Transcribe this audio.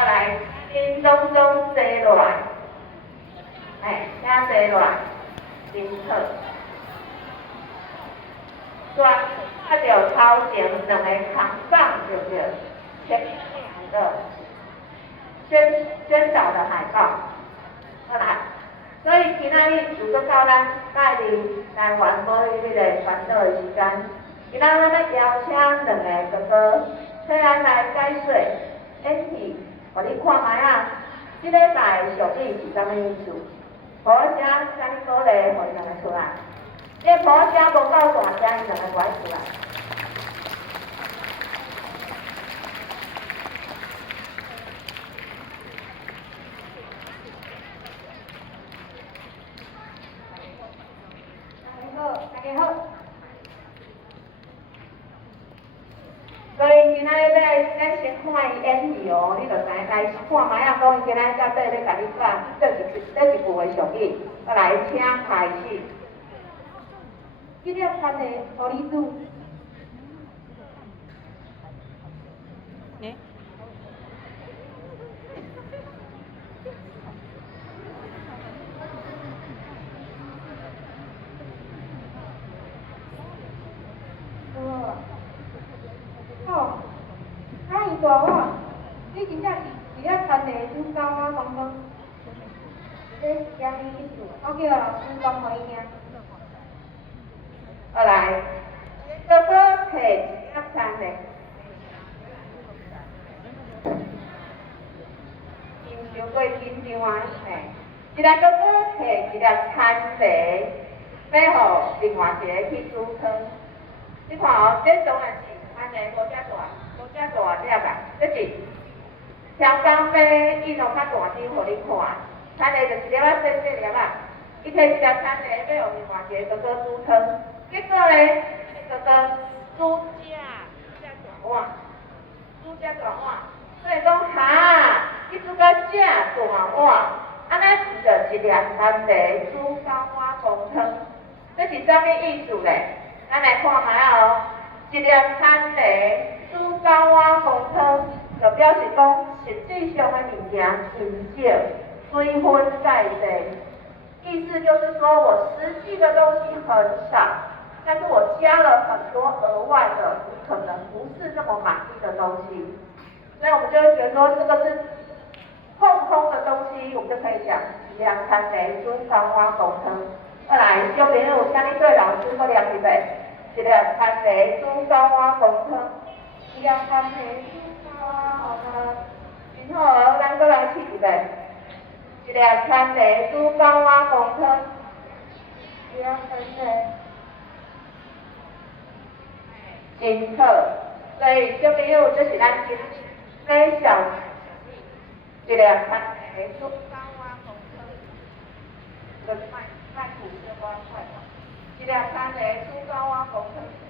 啊来，恁拢总坐落来，请坐落来，真好。转看到头前两个空档对不对？前面的宣导的海报，好来。所以今仔日就搁到咱带领台湾保育迄个传导的时间，今仔日要邀请两个哥哥，替咱来解说演戏，互你看卖啊，即礼拜的俗语是啥物意思？抱声啥物鼓励，互伊两个出来。你抱声无够大声，伊两个不爱出来。大家好，所以今仔日咱先看伊演戏哦，你就知影来看卖啊，讲伊今仔到底要甲你讲倒一句的俗语，我来请开始。今日看的互你煮。大碗，你真正是咧穿的煮狗仔公公，这是啥物意思？我叫老师讲互伊听。好来，哥哥摕一粒餐的，紧张过紧张啊！一个哥哥摕一粒餐的，要互另外一个去煮汤。你看哦，这当然是餐的无遮大。遮大粒啊，这是超工杯，伊弄较大张，互你看。餐的就是粒仔细细粒啊，伊摕一粒餐的要互另外一个哥哥煮汤，结果咧，哥哥煮遮大碗，所以讲哈，伊煮到遮大碗，安尼就一粒餐的煮狗碗公汤，这是啥物意思咧？咱来看下哦，一粒餐的。煮狗碗公汤，就表示讲实际上的物件很少，水分盖地，意思就是说我实际的东西很少，但是我加了很多额外的，你可能不是那么满意的东西，所以我们就会觉得说这个是空空的东西，我们就可以讲两餐的煮狗碗公汤。再来，小朋友，请你对老师说两句呗，一两餐的煮狗碗公汤。一两餐的煮狗碗公汤，然后咱搁来试一遍。一两餐的煮狗碗公汤，一两餐的，真好。所以小朋友，这是咱今日分享一两餐的煮狗碗公汤，跟卖苦小碗块，一两餐的煮狗碗公汤。